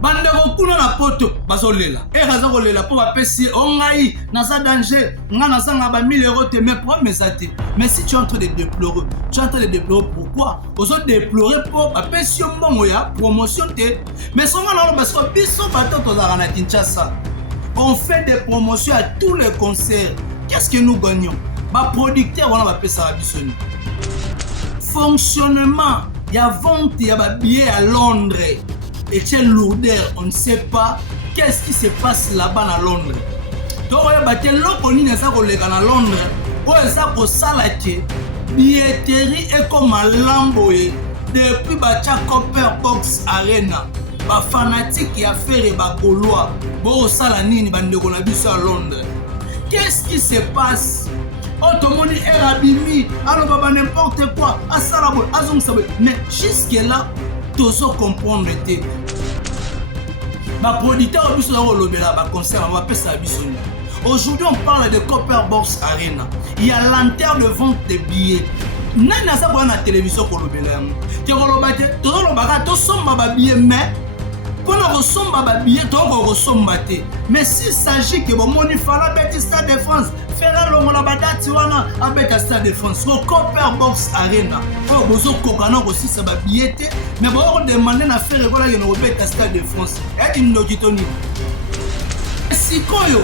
bandeko kuna na poto bazolela raza kolela po bapesi ongai naza danger nga nazanga ba 1000 € te mais problème ça te mais si tu es en train de déplorer pourquoi ozo déplorer po bapesi mbongo ya promotion te mais songa na parce que biso bato tozala na Kinshasa on fait des promotions à tous les concerts. Qu'est-ce que nous gagnons? Ba producteur wana bapesa biso ni fonctionnement ya vente ya ba billets à Londres. Et c'est lourdeur, on ne sait pas qu'est-ce qui se passe là-bas à Londres. Donc, il y a des gens qui sont à Londres, qui sont à la billetterie et comme à Lamboé, depuis le Copper Box Arena, les fanatiques qui ont fait les Gaulois, qui sont à Londres. Qu'est-ce qui se passe? Tout le monde est abîmé, alors n'importe quoi, mais jusque-là, tout ça comprendre. Aujourd'hui, on parle de Copper Box Arena. Il y a l'antenne de vente de billets. Nous avons la télévision pour le billet. Mais s'il s'agit que mon fala bête Stade de France, faire la badati wana avec Stade de France, au Copper Box Arena. Pour vous kokana aussi ça va billet, mais vous demandez à faire voilà que nous bête Stade de France. Et une nokitoni. Si koyo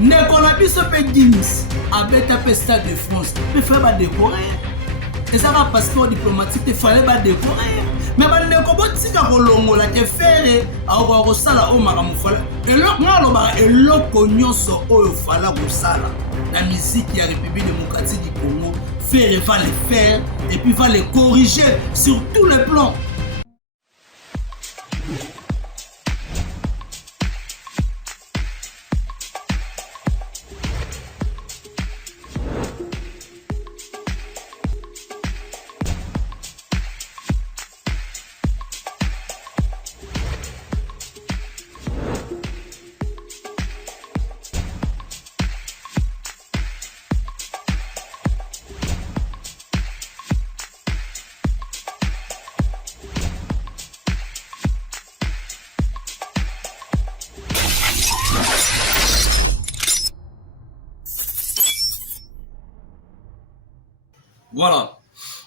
ne konabiso pe Guinness avec un Stade de France, il faut pas décorer. Et ça va passeport diplomatique, il fallait pas décorer. Mais il faut pas que faire au sala au maramufala. Et là, nyonso oyo fala kosala. La musique de la République démocratique du Congo, faire va les faire et puis va les corriger sur tous les plans. Voilà.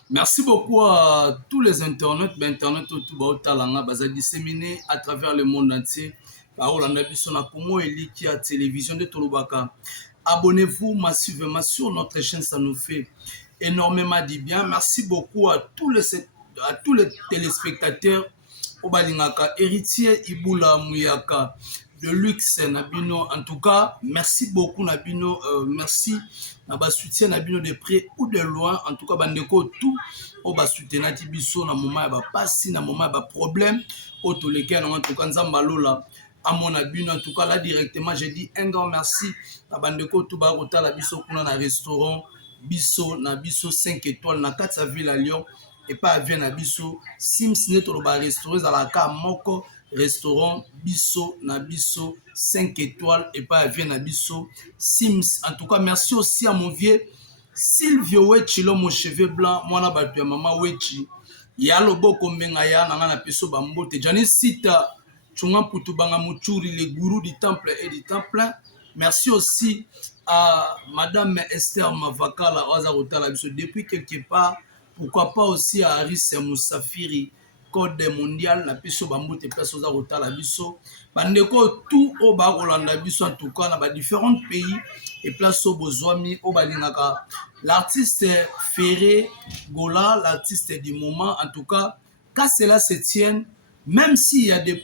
Merci beaucoup à tous les internautes. Internet tout talanga baza disséminé à travers le monde entier. Parole en abisso na Congo et qui a télévision de Tolobaka. Abonnez-vous massivement sur notre chaîne, ça nous fait énormément du bien. Merci beaucoup à tous les téléspectateurs. Obalingaka héritier Ibula Muyaka de luxe Nabino. En tout cas, merci beaucoup Nabino. Merci na soutien Nabino de près ou de loin. En tout cas, bandeko tout au bas soutien na tibiso na moment ba passi na moment ba problème au tous les cas en tout cas nzambalola à mon Nabino. En tout cas là directement j'ai dit un grand merci na bandeko tout ba rota la biso kuna na restaurant biso na biso 5 étoiles na 4 ville à Lyon. Et pas à na biso Sims neto ba restaurant à la ka moko restaurant biso na biso 5 étoiles et pas à na biso Sims. En tout cas merci aussi à mon vieux Silvio Wechi lo mon cheveu blanc mwana batu ya mama Wechi ya loboko menga ya na na peso bambote jani sita chunga putu banga muchuri le gourou du temple et du temple. Merci aussi à madame Esther Mavakala oza kotala biso depuis quelque part. Pourquoi pas aussi à Aris Moussafiri, code mondial, la piso bamboute place aux arota la biso. Bandeko tout au Barolanda biso en tout cas dans différents pays et place au Bozwami au Balinaka. L'artiste Ferré Gola, l'artiste du moment en tout cas, quand cela se tienne, même s'il y a des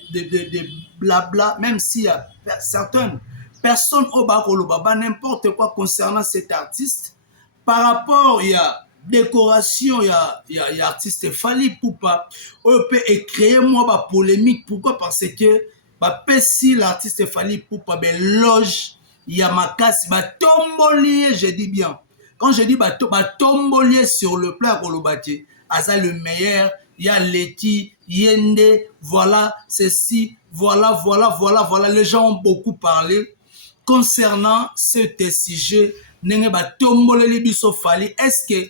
blabla, même s'il y a certaines personnes au Barolobaba, n'importe quoi concernant cet artiste, par rapport il y a décoration, il y a artiste Fali Poupa, on peut créer moi ma polémique. Pourquoi? Parce que si l'artiste Fali Poupa loge, il y a ma casse, tombolier, je dis bien. Quand je dis tombolier sur le plat Kolobati, Asa le meilleur, il y a Leti, Yende, voilà, ceci, voilà. Les gens ont beaucoup parlé concernant ce sujet. Nenge ba tomboleli biso Fali. Est-ce que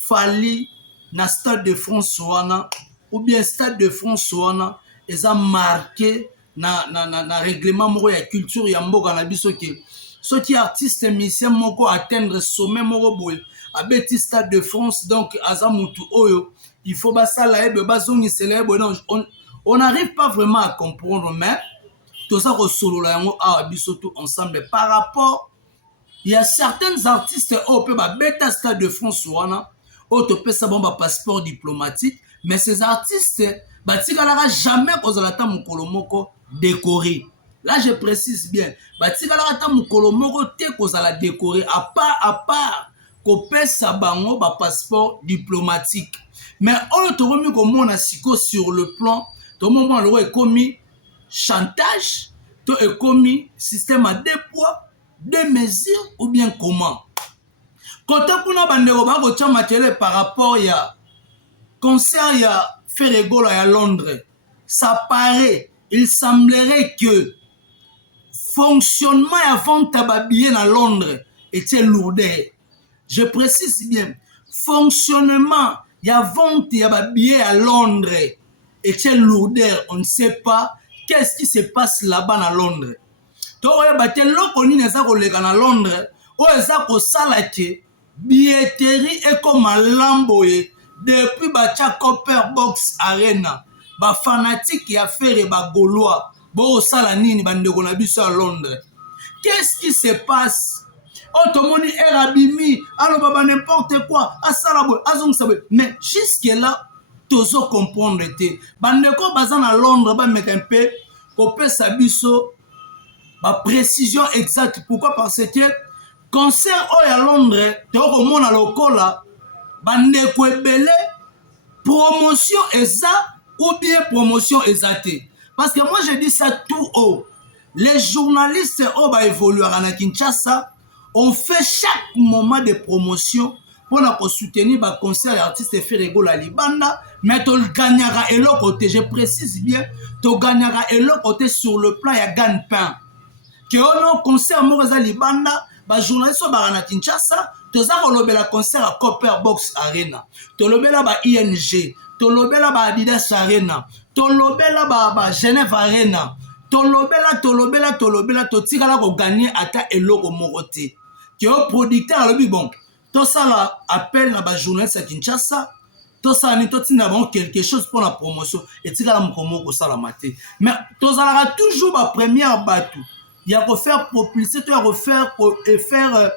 Fali na Stade de France wana ou bien Stade de France wana eza marqué na règlement moko ya culture ya mboka na biso ke soki artiste musicien moko atteindre sommet moko boye abeti Stade de France donc aza mutu oyo il faut basala ebe bazongisela ebe on n'arrive pas vraiment à comprendre mais tout ça kosolola yango awa biso tout ensemble par rapport il y a certains artistes au peu beta Stade de France wana au topesa bon ba passeport diplomatique mais ces artistes batikalaka jamais kozala ta mokolo moko décoré. Là je précise bien batikalaka ta mokolo moko te kozala décoré à part kopesa bango ba passeport diplomatique mais on tokomi komona siko sur le plan to moment lo ekomi chantage to ekomi système à deux poids deux mesures ou bien comment côté kuna bandeko bakotia matériel par rapport ya concert ya Ferregola à Londres, ça paraît, il semblerait que fonctionnement avant tababier à Londres était lourdeur. Je précise bien, fonctionnement avant tababier à Londres était lourdeur. On ne sait pas qu'est-ce qui se passe là-bas à Londres. Donc, il y a des gens qui sont à Londres, qui ont billetterie et comme à Lamboye. Depuis bacha Copper Box Arena ba fanatique ya faire ba gaulois bo sala nini bandeko na biso à Londres. Qu'est-ce qui se passe? Otomoni erabimi alors baba n'importe quoi asala bo azong sabe mais jusque là tozo comprendre te bandeko bazan à Londres ba mettre un peu kopesa biso ba précision exacte pourquoi parce que concert au à Londres to ko mona lokola bandeko ebele promotion eza ou bien promotion ezate parce que moi je dis ça tout haut les journalistes au ba évoluer à Kinshasa on fait chaque moment de promotion pour na soutenir ba concert artiste Ferregola Libanda mais to gagnera et l'autre côté je précise bien to gagnera et l'autre côté sur le plan ya gagne-pain que on concert Moraza Libanda ba journaliste au ba na Kinshasa toza kolobela concert à Copper Box Arena tolobela ba ING tolobela ba Adidas Arena tolobela ba Genève Arena tolobela totikala ko gagner ata eloko moko te que au producteur alobi bon to sala appel na ba journaliste à Kinshasa to sala ni to tina bon quelque chose pour la promotion et tikala moko ko sala maté mais tozala toujours ba première batu il y a refaire publicité, il y a refaire faire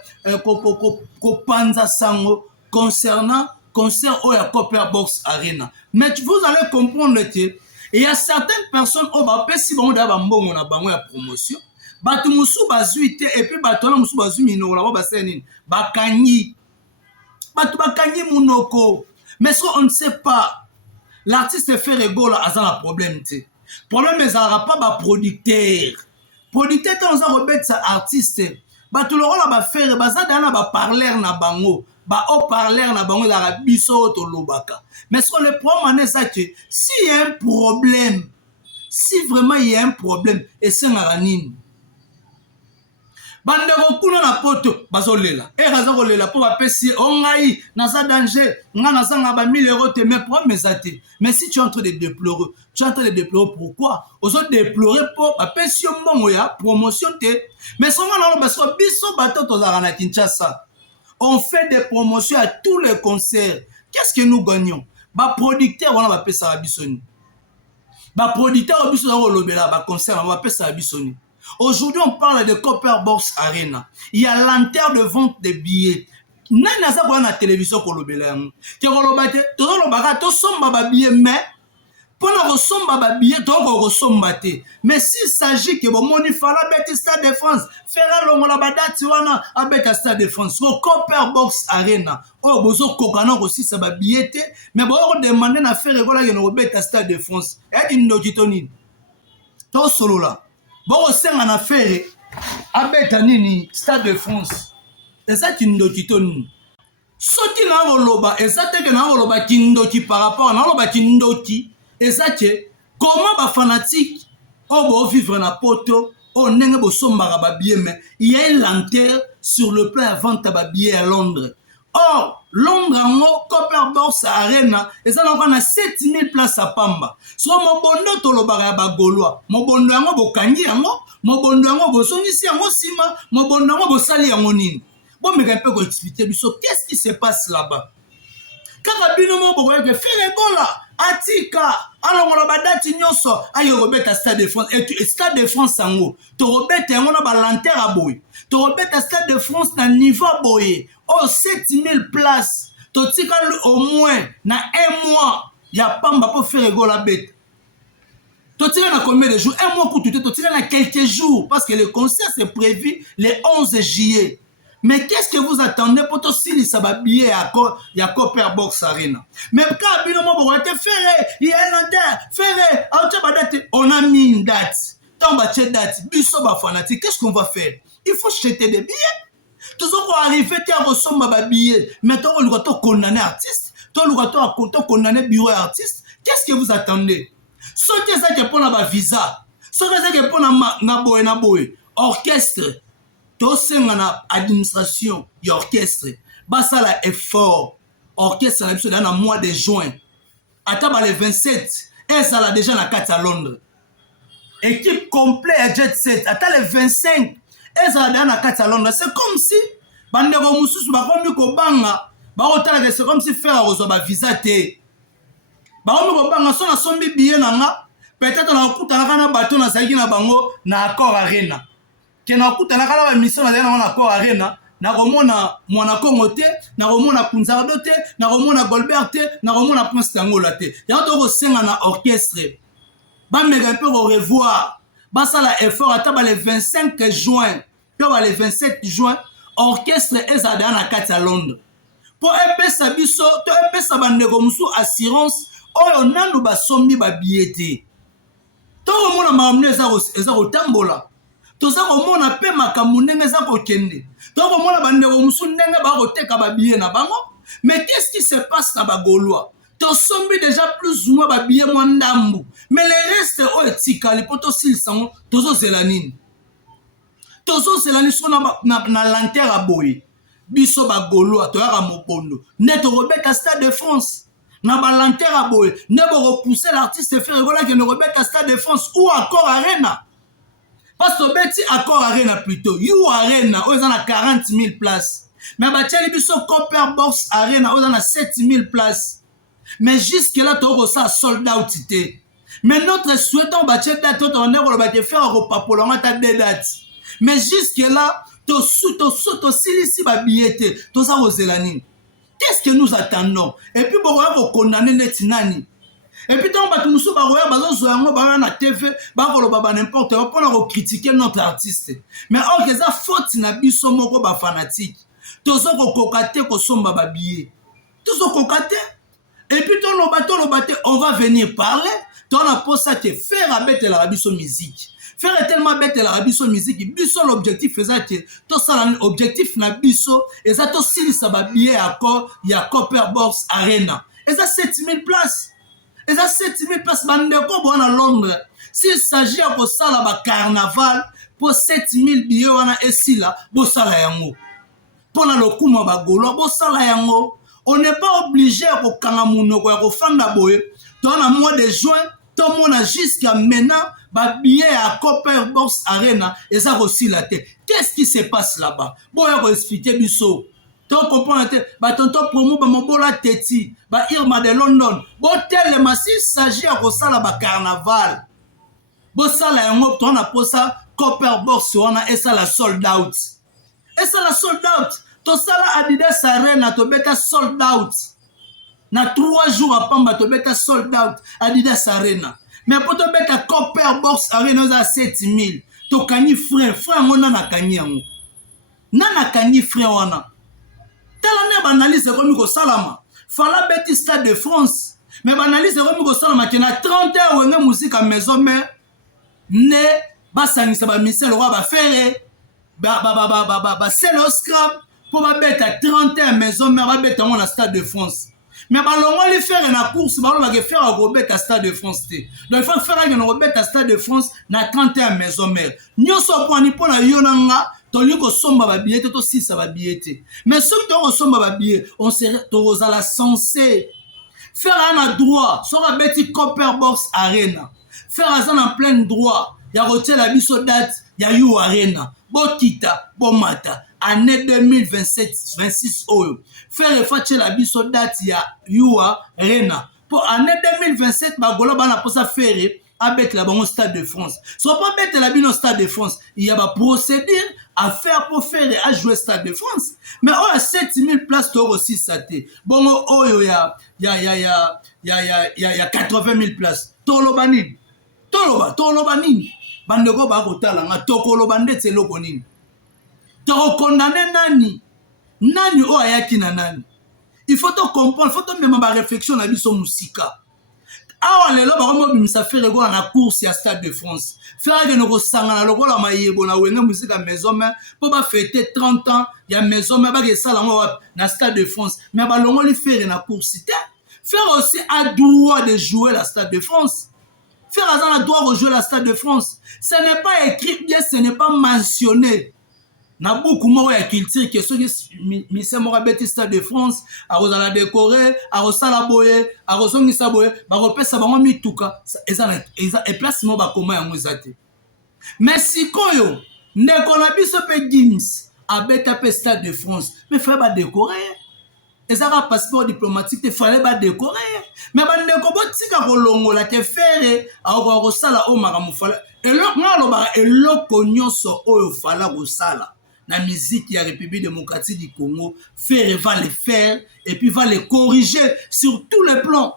panza sango concernant concert au Copper Box Arena. Mais vous allez comprendre que il y a certaines personnes au va si bon d'abord bon na bango ya promotion. Batu musu bazuite et puis batu na musu bazu mino la ba senine. Bakanyi. Batu bakanyi munoko. Mais ce on ne sait pas. L'artiste Ferregola a un problème te. Problème mais ça pas ba producteur. Producteur dans un rebête sa artiste ba tout le rôle ba faire ba ça dans ba parler na bango ba au parler na bango la biso to lobaka mais ce que le problème c'est que s'il y a un problème si vraiment il y a un problème et c'est ngaranine bandeko kuna na poto bazolela raza kolela po bapesi ongai na sa danger nga na sanga ba 1000 € te mais problème ezate mais si tu es en train de déplorer pourquoi ozo déplorer po bapesi mbongo ya promotion te mais songa na parce que biso bato tozara na Kinshasa on fait des promotions à tous les concerts qu'est-ce que nous gagnons ba producteur wana bapesa bisoni ba producteur biso na lobela ba concert na bapesa bisoni. Aujourd'hui, on parle de Copper Box Arena. Il y a l'enterre de vente de billets. Nana sa la télévision ko lobela. Ke ko lobate, to lobaka to somba ba billet mais pona ko somba ba billet to ko somba te. Mais s'il s'agit que bon moni fala beti Stade de France, fera longola ba date wana abeta Stade de France. Ko Copper Box Arena. Oh bozo kokana ko si sa ba billet te, mais bon on demander na faire regola ke no beta Stade de France. Et une nokitoni. To solo là. Bon, c'est un affaire abeta nini Stade de France. Et ça kindoki toni. Soti na voloba, et ça te que na voloba kindoki par rapport na voloba kindoki. Et ça que comment ba fanatique on va vivre na poto, on nenge bo somba ba billet mais il y a une lenteur sur le plan avant ta billet à Londres. Or, Londres, Copper Box Arena, et ça, on a 7000 places à Pamba. So, mon bondo, tolobara ba Gaulois. Mon bondo, yango, bo kangi, yango. Mon bondo, yango, bo sonisi, yango, sima. Mon bondo, yango, bo sali, yango, nini. Bon, mais un peu pour expliquer, qu'est-ce qui se passe là-bas? Quand bino mo bo que faire gola atika alors on ba date nyonso ayo robeta Stade de France et Stade de France sango to robeta yango na ba lanterne aboy to robeta Stade de France na niveau boye oh 7000 places to tika au moins na un mois ya Pamba pour faire gola bête to tika na combien de jours un mois pour tout to tika na quelques jours parce que le concert c'est prévu le 11 juillet. Mais qu'est-ce que vous attendez pour tout si ça va bien à Copper Box Arena? Mais quand on a mis une date. Tant que date, fanatique, qu'est-ce qu'on va faire? Il faut jeter des billets. Tout ça pour arriver à ressembler à billets. Mais toi, on doit condamner artiste. Toi, on doit condamner bureau artiste. Qu'est-ce que vous attendez? Sautez ça qui est pour la visa. Sautez ça qui est pour la orchestre. Tout ce administration et orchestre, ça là effort. Orchestre dans le mois de juin. Attends le 27, et ça là déjà dans la carte à Londres. Équipe complète à Jet Set. Attends le 25, et ça là dans la carte à Londres. C'est comme si bandeko mususu bakomi ko banga, c'est comme si faire un visa té. Bakomi ko banga so na sombi billet nanga, peut-être na kuta na bateau na saiki na bango na accord arena. Que na kuta na kala ba mission na na accord arena na komona mwana Kongo te na komona Kunzardo te na komona Golbert te na komona Prince Tangola te ya to ko senga na orchestre ba mega peu au revoir ba sala effort ata ba le 25 juin to ba le 27 juin orchestre ezada na kati ya Londres pour epesa biso to epesa bandeko musu assurance oyo nanu ba sombi ba billet to komona mamne eza ko tambola toza komona pe makambo ndenge eza kokende to komona bandeko musu ndenge bakoteka babillet na bango. Mais qu'est-ce qui se passe na bagaulois? Tosombi déjà plus ou moins babillet mwa ndambu mais le reste o etikali po tosilisa ngo tozozela nini so na lanterne aboye biso bagaulois toyaka mobondo nde tokobeta Stade de France na balanterne aboye nde bokopousser l'artiste faire regola ke ne kobeta Stade de France ou encore Arena. Parce que Betty accord Arena plutôt. You Arena, on a 40 000 places. Mais Bacheli biso Copper Box Arena, on a 7 000 places. Mais jusque là, tu as ça sold out. Mais notre souhaitant Bacheli date, on a faire un repas pour l'an date. Mais jusque là, tu as silisi ba billet, tu as osé la nine. Qu'est-ce que nous attendons? Et puis, on va condamner les tinani. Et puis, tant que nous sommes na TV, n'importe quoi pour critiquer notre artiste. Mais on a faute na biso moko ba fanatique. Tous ko kokate ko somba ba billet. Tous ko kokate. Et puis ton bateau, on va venir parler. Ton a pour ça que faire abete la biso musique. Faire tellement bête la biso musique, biso l'objectif faisait que tout ça l'objectif na biso et ça to sili sa ba billet encore, il y a Copper Box Arena. Et ça 7000 places. Et ça 7000 places bandeko bon à Londres. S'il s'agit de ça là carnaval pour 7000 billets wana esi là, bo sala yango. Pour na lokuma ba golo bo sala yango. On n'est pas obligé ko kanga munoko ya ko fanda boye. Dans le mois de juin, tout le monde jusqu'à maintenant ba billet à Copper Box Arena et ça aussi la tête. Qu'est-ce qui se passe là-bas? Bon, on va expliquer biso. Tu comprends ba tonton promo ba mobola teti ba Irma de London bo tellement s'il s'agit à ça ba carnaval bo ça la yango ton a pour ça Copper Box on a et ça la sold out to ça la Adidas Arena to beta sold out na 3 jours à Pamba to beta sold out Adidas Arena mais pour to beta Copper Box Arena za 7000 to kanyi frère on a kanyi yango nana kanyi frère wana. Telle analyse comme ko salama. Fala beti Stade de France. Mais analyse comme ko salama qui na 30 heures on musique à maison mais ne ba sangisa ba Michel roi ba faire ba c'est l'Oscar pour ba beta 30 heures maison mais ba beta on na Stade de France. Mais ba longo li faire na course ba ba ke faire go beta Stade de France té. Donc il faut faire que no beta Stade de France na 30 heures maison mais. Nyoso point ni pour na yonanga toli kosomba babillet to sisa babillet mais soki to kosomba babillet on serait tozala censé faire un droit soki abeti Copper Box Arena faire aza na plein droit ya kotiela biso date ya You Arena bokita bomata année 2027-26 oyo faire efatiela biso date ya You Arena pour année 2027 bagola bana posa faire abetela bango Stade de France. So pas betela bino Stade de France, il y a ba procédure à faire pour faire à jouer Stade de France. Mais on a 7000 places toro aussi saté. Bon oyo ya 80 000 places. Toloba nini? Toloba nini? Bandeko ba kotala nga tokoloba ndetse eloko nini? Toko condamner nani? Nani o ayaki na nani? Il faut te comprendre, il faut te même ba réflexion na biso musika. Awa lelo bakomo bimisa faire go na course ya Stade de France. Faire que nous sangana lokola mayebo na wenge musique maison mais pour ba fêter 30 ans ya maison mais ba ke sala ngo na Stade de France mais ba longo li faire na course faire aussi a droit de jouer la Stade de France. Faire a droit de jouer la Stade de France. Ce n'est pas écrit bien, ce n'est pas mentionné. Na beaucoup moko ya culture que ceux qui mise moko beti Stade de France a rozala décorer a rosala boye a rozongisa boye ba repesa bango mituka eza et place mo ba koma yango ezate mais sikoyo ndeko na biso pe Gims a beta pe Stade de France mais fallait ba décorer ezaka passeport diplomatique te fallait ba décorer mais ba ndeko botika kolongola te faire a rosala o makamu fala eloko ngalo ba eloko nyonso oyo fala kosala la musique de la République démocratique du Congo, faire va les faire et puis va les corriger sur tous les plans.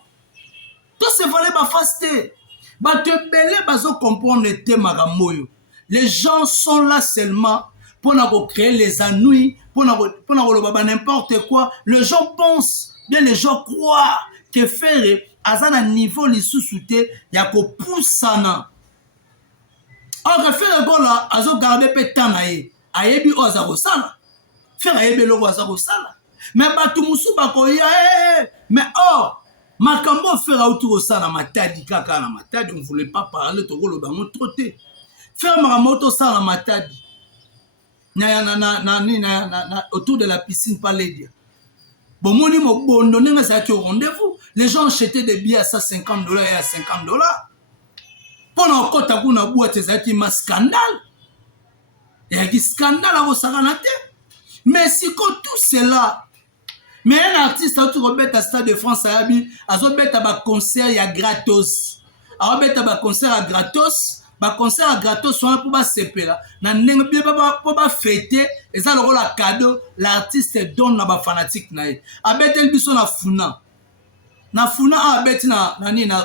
Tout ce va les bafaster. Bah te belé bazo comprendre le thème Maramoyo. Les gens sont là seulement pour créer les ennuis, pour n'importe quoi. Les gens pensent, bien les gens croient que faire à un niveau les sous-soutés, il y a qu'au poussana. Or faire le bon là, azo garder pétanaï. Ayebi oza kosala faire ayebi loko oza kosala mais batu musu bakoya mais makambo faire auto kosala matadi kaka na matadi on voulait pas parler to koloba mo troté faire makambo to sala matadi na autour de la piscine Palédia bomoni mo bondo nenga za ki au rendez-vous les gens achetaient des billets à $150 et à $50 pendant kota kuna boîte za ki ma scandale. Il y a un scandale à Rosaganate. Mais si tout cela, mais un artiste a tout remettre à Stade de France à Abi, a remettre à concert il y a gratos. A remettre à concert à gratos, concert à gratos soit pour pas CP là. Na n'engue bien pour pas fêter et ça le rôle à cadeau l'artiste donne na ba fanatique na. A bête el biso na funa. Na funa a bête na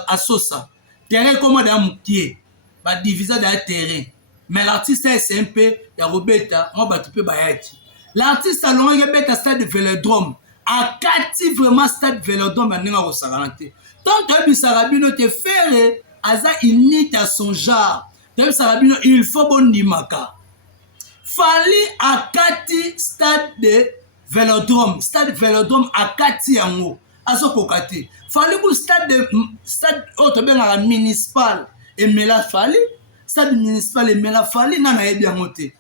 asosa. Terrain comme da mukie. Ba diviser da terrain. Mais l'artiste est SMP, il y a Robeta, on va tuer Bayati. L'artiste a l'on à Stade de Vélodrome. A Kati vraiment Stade Vélodrome à Nenga Rosaranté. Tant que Sarabino te fait, Aza inite à son genre. Tant Sarabino, il faut bon nimaka. Fali à Kati Stade de Vélodrome. Stade Vélodrome à Kati Yango. Azo Kokati. Fali pour Stade autre bien à la municipale. Et Mela Fali. Stade municipal et Mela Fali n'a pas bien monté.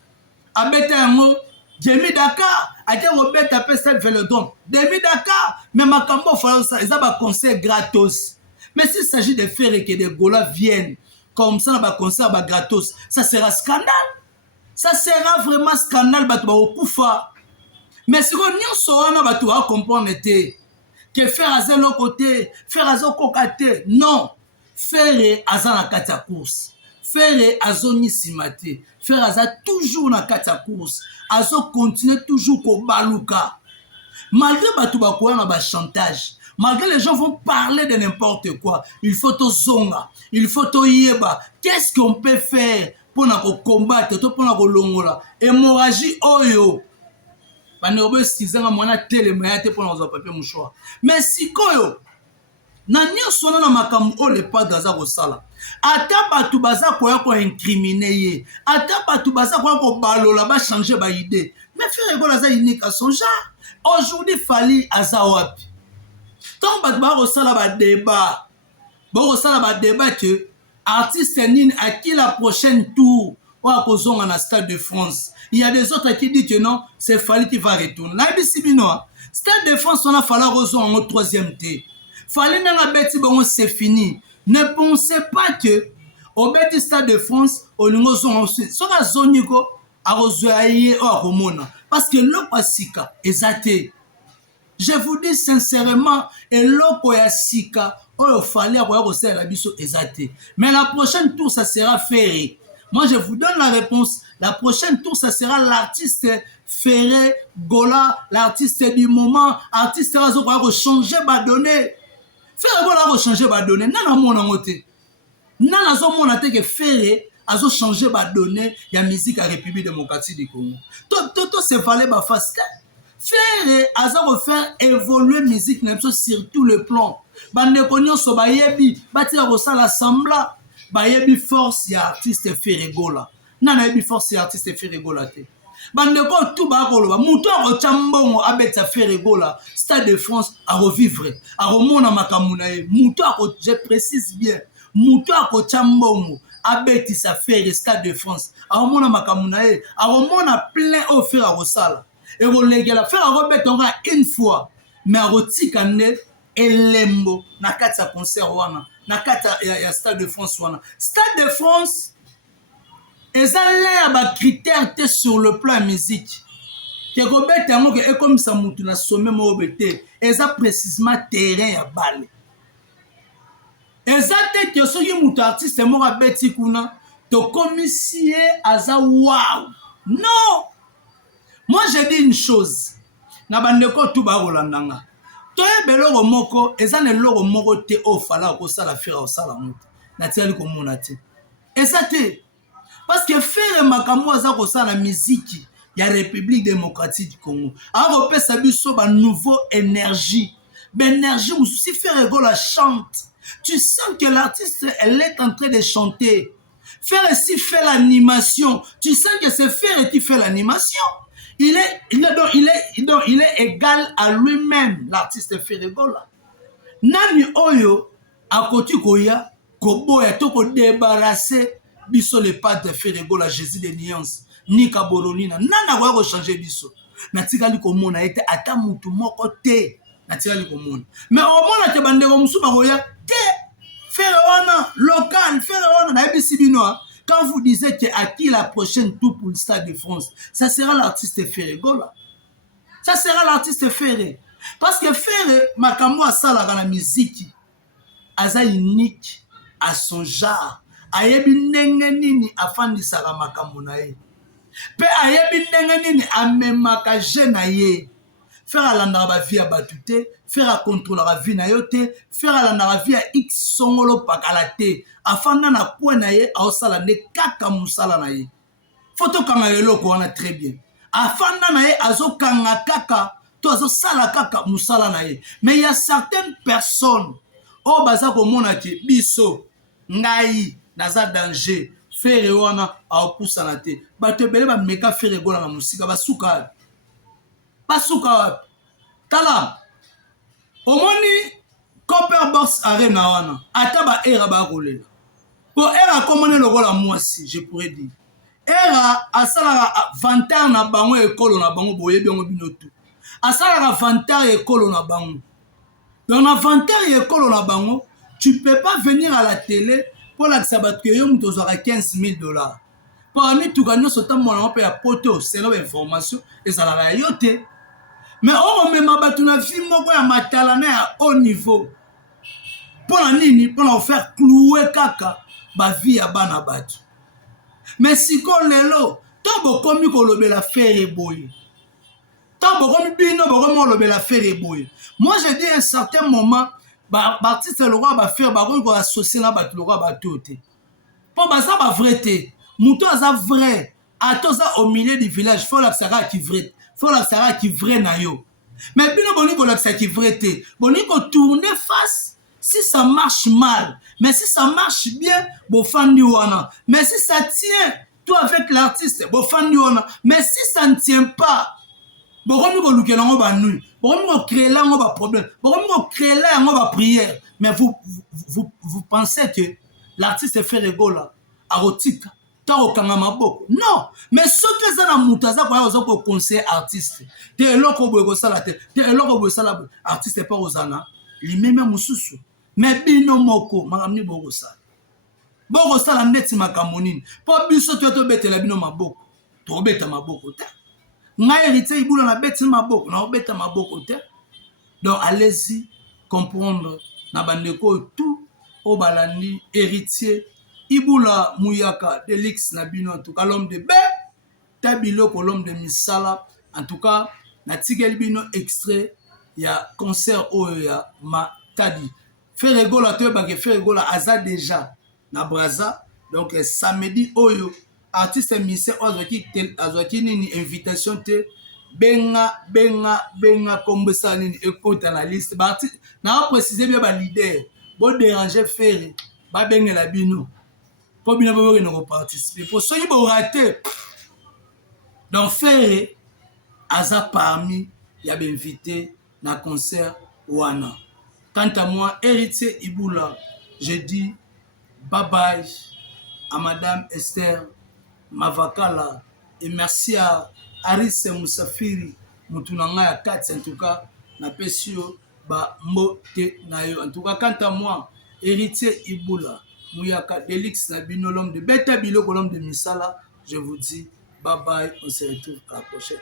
Abete yango, Demi Dakar, a été Robert tapé Stade Vélodrome. Demi Dakar, mais ma cambo fala ça, ils ont un concert gratos. Mais s'il s'agit de faire que des Gola viennent comme ça, un concert gratos, ça sera scandale. Ça sera vraiment scandale, bah au koufa. Mais si on saura, bah tu vas comprendre que faire à zéro côté, faire à zéro côté, non, faire à zéro la course. Faire azoni simate, faire aza toujours na kati ya course, azo continuer toujours ko baluka. Malgré batuba quoi na ba chantage, malgré les gens vont parler de n'importe quoi, il faut to zonga, il faut to yeba. Qu'est-ce qu'on peut faire pour na ko combattre, pour na ko longola hémorragie oyo. Banobe skizanga mwana telemayate pour na zo papier mouchoir. Mais sikoyo na nyonso na makambo o le pas gaza ko sala. Ata batu baza koya ko incriminer ye. Ata batu baza koya ko balola ba changer ba idée. Mais frère Ebola za unique à son genre. Aujourd'hui Fali aza wapi. Tant batu ba ko sala ba débat. Ba ko sala ba débat que artiste nini à qui la prochaine tour ou à cause on a Stade de France. Il y a des autres qui disent que non, c'est Fally qui va retourner. Là, Stade de France, on a fallu raison en troisième T. Fallait n'a bêti bon c'est fini. Ne pensez pas que au bêti Stade de France, au niveau ensuite, sur la zone nico a rejoigné au Romona parce que l'opasika est athée. Je vous dis sincèrement, et l'oko ya sika, il fallait avoir aussi la biso est athée. Mais la prochaine tour ça sera Ferré. Moi je vous donne la réponse. La prochaine tour ça sera l'artiste Ferré Gola, l'artiste du moment, artiste va changer ba donner. Ferré Gola va changer ba donner. Nana mona ngote. Nana zo mona te que Ferré a changer ba donner ya musique à République démocratique du Congo. Toto se valait ba face. Ferré a faire évoluer musique sur tout le plan. Bande konyo so ba yebi, ba tira ko sala sembla, ba yebi force ya artiste Ferré Gola. Nana yebi force ya artiste Ferré Gola te. Bande ko tout ba koloba, muto ko chambongo abeta Ferré Gola, Stade de France a revivre, a remona makamuna ye. Muto ko je précise bien, muto ko chambongo abeti sa Ferré Stade de France, a remona makamuna ye, a remona plein offert à Rosala. Et vous les la faire remettre une fois, mais rotikane elembo na kati ya concert wana, na kati ya Stade de France wana. Stade de France ezala ba critère te sur le plan musique. Que Robert yango que comme ça mutu na sommet mo obete, eza précisément terrain ya balle. Eza te que so mutu artiste mo abeti kuna to commissie aza wow. Non. Moi, je dis une chose. Na bandeko tout ba rolandanga. Toye beloko moko, ezane loko moko te o fala ko sala fira o sala mutu. Na tiali ko mona te. Eza te. Parce que faire makambo aza ko sala musique ya République démocratique du Congo. A repesa biso ba nouveau énergie. Ben énergie ou si faire la chante. Tu sens que l'artiste elle est en train de chanter. Faire ici fait l'animation. Tu sens que c'est faire qui fait l'animation. Il est égal à lui-même, l'artiste Ferré Gola. Nani oyo akoti koya koboya toko débarrasser biso le pas de Ferré Gola Jésus de nuance ni kabolonina nana ko changer biso natikali komona ete ata mutu moko te natikali komona mais au mona te bande ko musuba koya te Ferré wana local Ferré wana na ebisi bino. Quand vous disiez qu'à qui la prochaine tour pour le Stade de France, ça sera l'artiste Ferré Gola. Ça sera l'artiste Ferré. Parce que Ferré, makambo a ça la musique, aza unique à son genre. Ayebi ndenge nini afandisaka makambo na ye. Pe ayebi ndenge nini amemaka jeune ye. Faire alanda ba vie abatute, faire contrôler la vie na yote, faire alanda vie X songolo pakalate. Afanda na kwa na ye aosala ne kaka musala na ye. Photo kanga eloko wana très bien. Afanda na ye azo kanga kaka, to azo sala kaka musala na ye. Mais il y a certaines personnes o baza ko mona ki biso ngai naza danger. Ferré wana aopusa na te. Bato ebele ba meka Ferré Gola na musika basuka. Basuka. Tala. Omoni Copper Box Arena wana. Ata ba era ba rolela. Pour era komone lokola mwasi, je pourrais dire. Era asala vantar na bango ekolo na bango boye biongo binotu. Asala vantar ekolo na bango. Dans la vantar ekolo na bango, tu peux pas venir à la télé pour la sabat que yo muto zora $15,000. Parmi tout gagnon ce temps mon pe ya poto, c'est une information et ça la yote. Mais on même battu na film moko ya matala na à haut niveau. Pour la nini pour faire clouer kaka ba vie ya bana batu. Mais si ko lelo to bokomi ko lobela Ferré boy. To bokomi bino bokomi lobela Ferré boy. Moi je dis à un certain moment artiste le roi ba faire ba ko associer na batu le roi ba tote. Pour ba ça ba vrai te. Muto aza vrai. Atoza au milieu du village faut la sara qui vrai. Faut la sara qui vrai na yo. Mais bino boni ko la sara qui vrai te. Boni ko tourner face. Si ça marche mal, mais si ça marche bien, bon fan wana. Mais si ça tient, toi avec l'artiste, bon fan wana. Mais si ça ne tient pas, bon comme nous luke lango ba nuit, bon comme nous créer là on va problème, bon comme nous créer là on va prière. Mais vous pensez que l'artiste Ferré Gola, arotika, okanga maboko non mais soki eza na moto aza koya oza koconseiller artiste te eloko boye kosala te eloko boye sala boye artiste mpe kozala na limeme mosusu mais bino moko makambo nini bokosala ndeti makambo nini mpo biso to tobetela bino maboko tobeta maboko te ngai héritier ibula nabeteli maboko naobeta maboko te donc allez-y comprendre na bandeko tout oyo balandi héritier ibula muyaka delix na bino en tout cas l'homme de be ta biloko l'homme de misala en tout cas natikeli bino extrait ya concert oyo ya Matadi Ferregola toyebake Ferregola aza déjà na Braza donc samedi oyo artiste musicien azwaki nini invitation te benga kombesa nini ekota na liste na préciser bien ba leader bo déranger Ferre ba bengela bino po bino bo bokena ko participer po soki bo rater donc Ferre aza parmi ya invité na concert wana. Quant à moi, héritier Ibula, je dis bye bye à Madame Esther Mavakala et merci à Aris Moussafiri, Moutounanga ya Katz, en tout cas, na pesio ba mbote na yo. En tout cas, quant à moi, héritier Ibula, Mouyaka Delix Nabino, l'homme de Beta Biloko, l'homme de Misala, je vous dis bye bye, on se retrouve à la prochaine.